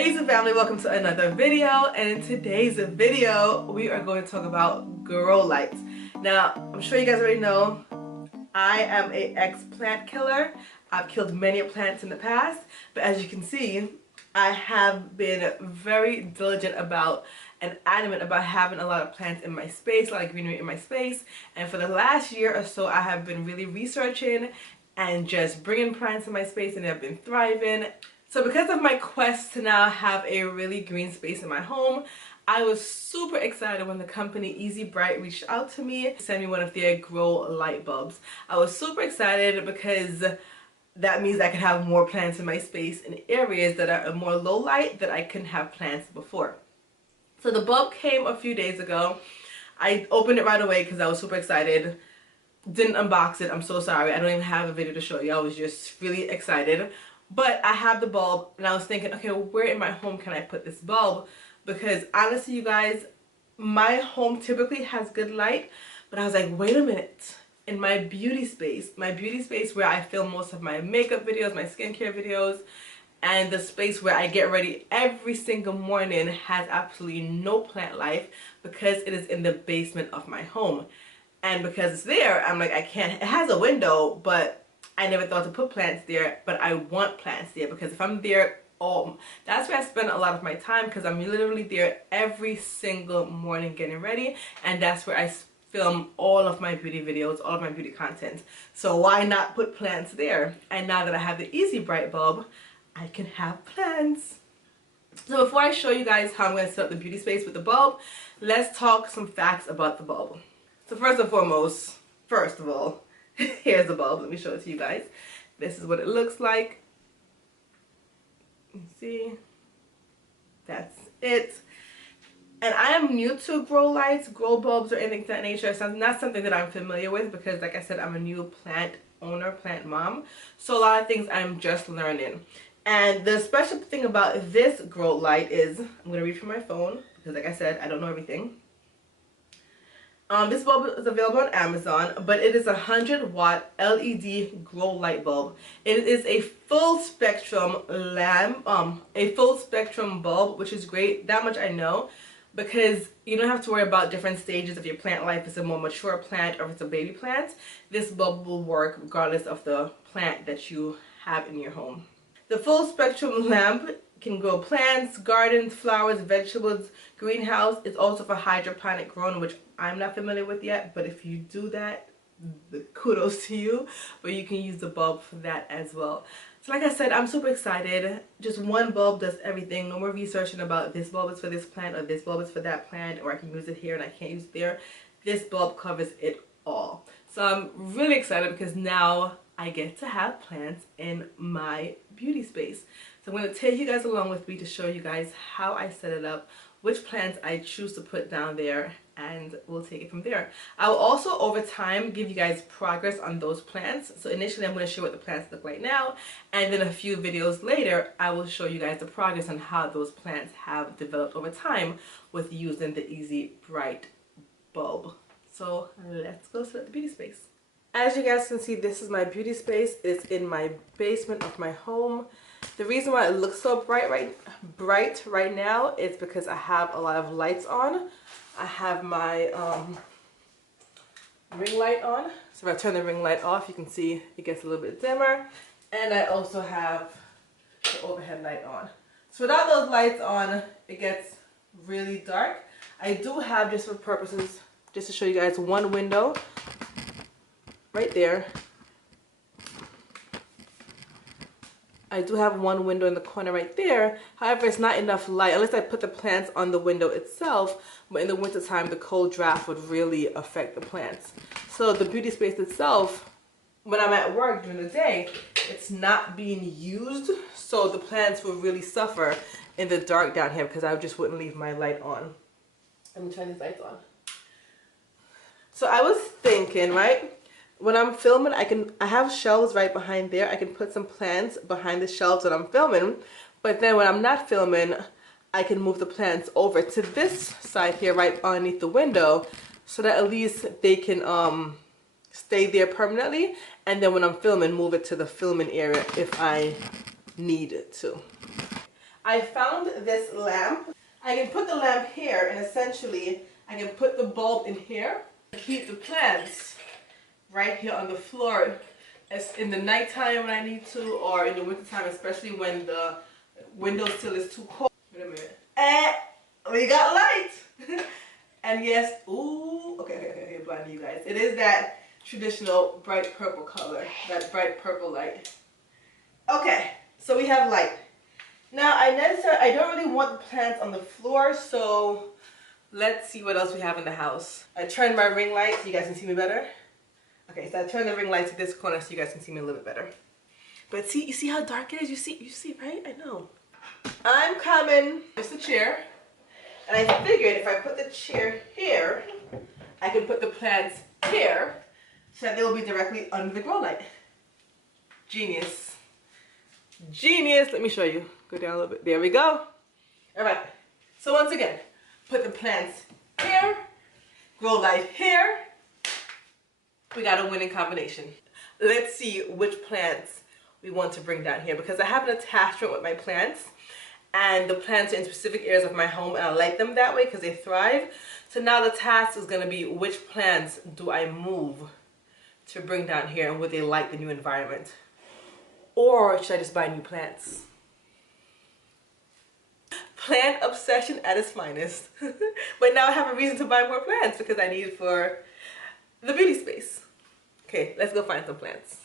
Hey YouTube family, welcome to another video, and in today's video we are going to talk about grow lights. Now I'm sure you guys already know I am an ex-plant killer. I've killed many plants in the past, but as you can see I have been very diligent about and adamant about having a lot of plants in my space, a lot of greenery in my space, and for the last year or so I have been really researching and just bringing plants in my space, and they've been thriving. So because of my quest to now have a really green space in my home, I was super excited when the company Easy Bright reached out to me to send me one of their grow light bulbs. I was super excited because that means I could have more plants in my space in areas that are more low light that I couldn't have plants before. So the bulb came a few days ago. I opened it right away because I was super excited. Didn't unbox it, I'm so sorry. I don't even have a video to show you. I was just really excited. But I have the bulb and I was thinking, okay, where in my home can I put this bulb? Because honestly, you guys, my home typically has good light, but I was like, wait a minute. In my beauty space where I film most of my makeup videos, my skincare videos, and the space where I get ready every single morning has absolutely no plant life because it is in the basement of my home. And because it's there, I'm like, I can't, it has a window, but I never thought to put plants there, but I want plants there because if I'm there, that's where I spend a lot of my time because I'm literally there every single morning getting ready, and that's where I film all of my beauty videos, all of my beauty content. So why not put plants there? And now that I have the Easy Bright bulb, I can have plants. So before I show you guys how I'm going to set up the beauty space with the bulb, let's talk some facts about the bulb. So first and foremost, first of all, here's the bulb. Let me show it to you guys. This is what it looks like. You see? That's it. And I am new to grow lights, grow bulbs, or anything of that nature. So it's not something that I'm familiar with because, like I said, I'm a new plant owner, plant mom. So a lot of things I'm just learning. And the special thing about this grow light is, I'm going to read from my phone because, like I said, I don't know everything. This bulb is available on Amazon, but it is a 100-watt LED grow light bulb. It is a full spectrum lamp, a full spectrum bulb, which is great. That much I know, because you don't have to worry about different stages of your plant life. If it's a more mature plant or if it's a baby plant, this bulb will work regardless of the plant that you have in your home. The full spectrum lamp can grow plants, gardens, flowers, vegetables, greenhouse. It's also for hydroponic growing, which I'm not familiar with yet, but if you do that, kudos to you. But you can use the bulb for that as well. So like I said, I'm super excited. Just one bulb does everything. No more researching about this bulb is for this plant or this bulb is for that plant, or I can use it here and I can't use it there. This bulb covers it all. So I'm really excited because now I get to have plants in my beauty space. So I'm going to take you guys along with me to show you guys how I set it up, which plants I choose to put down there, and we'll take it from there. I will also over time give you guys progress on those plants. So initially I'm going to show what the plants look like now, and then a few videos later I will show you guys the progress on how those plants have developed over time with using the Easy Bright bulb. So let's go set up the beauty space. As you guys can see, this is my beauty space. It's in my basement of my home. The reason why it looks so bright right now is because I have a lot of lights on. I have my ring light on. So if I turn the ring light off, you can see it gets a little bit dimmer. And I also have the overhead light on. So without those lights on, it gets really dark. I do have, just for purposes, just to show you guys, one window right there. I do have one window in the corner right there. However, it's not enough light unless I put the plants on the window itself. But in the winter time, the cold draft would really affect the plants. So the beauty space itself, when I'm at work during the day, it's not being used. So the plants will really suffer in the dark down here because I just wouldn't leave my light on. Let me turn these lights on. So I was thinking, right? When I'm filming, I have shelves right behind there. I can put some plants behind the shelves when I'm filming. But then when I'm not filming, I can move the plants over to this side here, right underneath the window, so that at least they can stay there permanently. And then when I'm filming, move it to the filming area if I need it to. I found this lamp. I can put the lamp here, and essentially I can put the bulb in here. Keep the plants right here on the floor. As in the nighttime when I need to, or in the wintertime, especially when the windowsill is too cold. Wait a minute. We got light! And yes, ooh, okay, blinding you guys. It is that traditional bright purple color, that bright purple light. Okay, so we have light. Now I don't really want the plants on the floor, so let's see what else we have in the house. I turned my ring light so you guys can see me better. Okay, so I turned the ring light to this corner so you guys can see me a little bit better. But see, you see how dark it is? You see, right? I know. I'm coming. Just a chair. And I figured if I put the chair here, I can put the plants here so that they will be directly under the grow light. Genius. Genius. Let me show you. Go down a little bit. There we go. All right. So once again, put the plants here, grow light here. We got a winning combination. Let's see which plants we want to bring down here, because I have an attachment with my plants, and the plants are in specific areas of my home, and I like them that way because they thrive. So now the task is going to be, which plants do I move to bring down here, and would they like the new environment? Or should I just buy new plants? Plant obsession at its finest. But now I have a reason to buy more plants because I need it for the beauty space. Okay, let's go find some plants.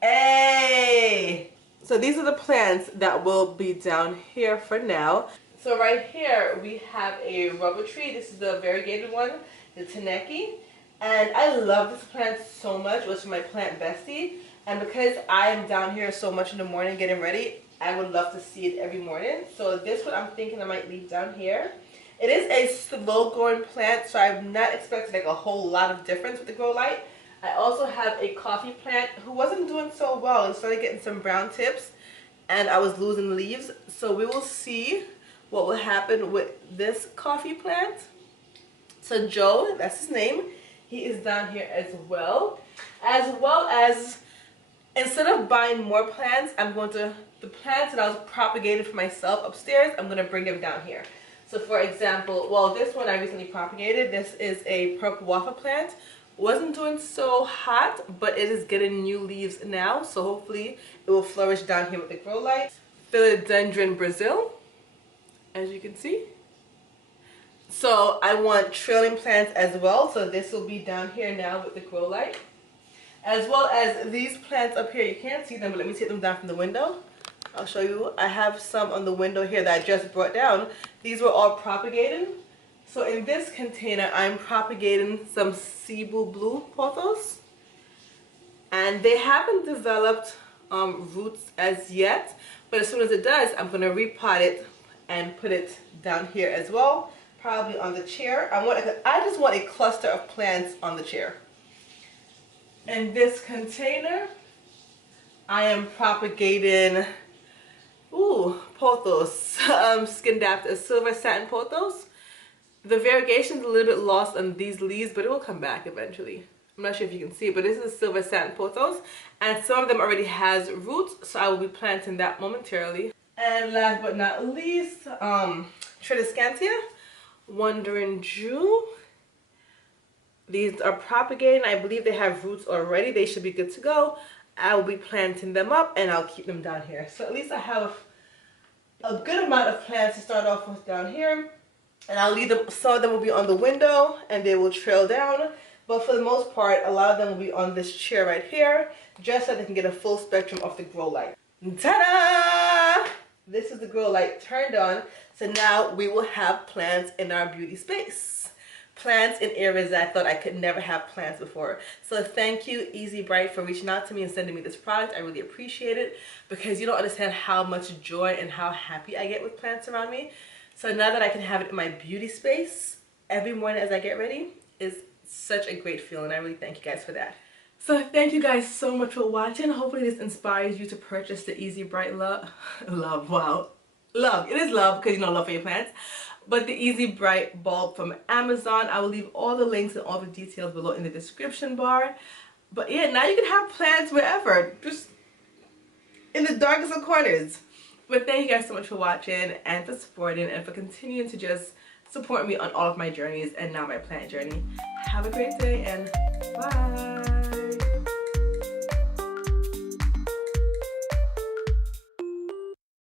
Hey! So these are the plants that will be down here for now. So right here we have a rubber tree. This is the variegated one, the Taneki. And I love this plant so much. It was from my plant bestie. And because I am down here so much in the morning getting ready, I would love to see it every morning. So this one I'm thinking I might leave down here. It is a slow growing plant, so I'm not expecting like a whole lot of difference with the grow light. I also have a coffee plant who wasn't doing so well and started getting some brown tips, and I was losing leaves. So we will see what will happen with this coffee plant. So Joe, that's his name, he is down here as well. As well as, instead of buying more plants, the plants that I was propagating for myself upstairs, I'm going to bring them down here. So for example, well, this one I recently propagated. This is a purple waffle plant. Wasn't doing so hot, but it is getting new leaves now. So hopefully it will flourish down here with the grow light. Philodendron Brazil, as you can see. So I want trailing plants as well. So this will be down here now with the grow light. As well as these plants up here. You can't see them, but let me take them down from the window. I'll show you. I have some on the window here that I just brought down. These were all propagated. So in this container, I'm propagating some Cebu blue pothos. And they haven't developed roots as yet. But as soon as it does, I'm going to repot it and put it down here as well. Probably on the chair. I just want a cluster of plants on the chair. In this container, I am propagating pothos, skin-dapped silver satin pothos. The variegation is a little bit lost on these leaves, but it will come back eventually. I'm not sure if you can see, but this is silver satin pothos, and some of them already has roots, so I will be planting that momentarily. And last but not least, Tradescantia, Wandering Jew. These are propagating. I believe they have roots already. They should be good to go. I will be planting them up, and I'll keep them down here. So at least I have a good amount of plants to start off with down here. And I'll leave them, some of them will be on the window and they will trail down. But for the most part, a lot of them will be on this chair right here, just so they can get a full spectrum of the grow light. Ta-da! This is the grow light turned on. So now we will have plants in our beauty space. Plants in areas that I thought I could never have plants before. So thank you, Easy Bright, for reaching out to me and sending me this product. I really appreciate it, because you don't understand how much joy and how happy I get with plants around me. So now that I can have it in my beauty space every morning as I get ready is such a great feeling. I really thank you guys for that. So thank you guys so much for watching. Hopefully this inspires you to purchase the Easy Bright Love. It is love, because you know, love for your plants. But the Easy Bright bulb from Amazon. I will leave all the links and all the details below in the description bar. But yeah, now you can have plants wherever, just in the darkest of corners. But thank you guys so much for watching and for supporting and for continuing to just support me on all of my journeys and now my plant journey. Have a great day and bye.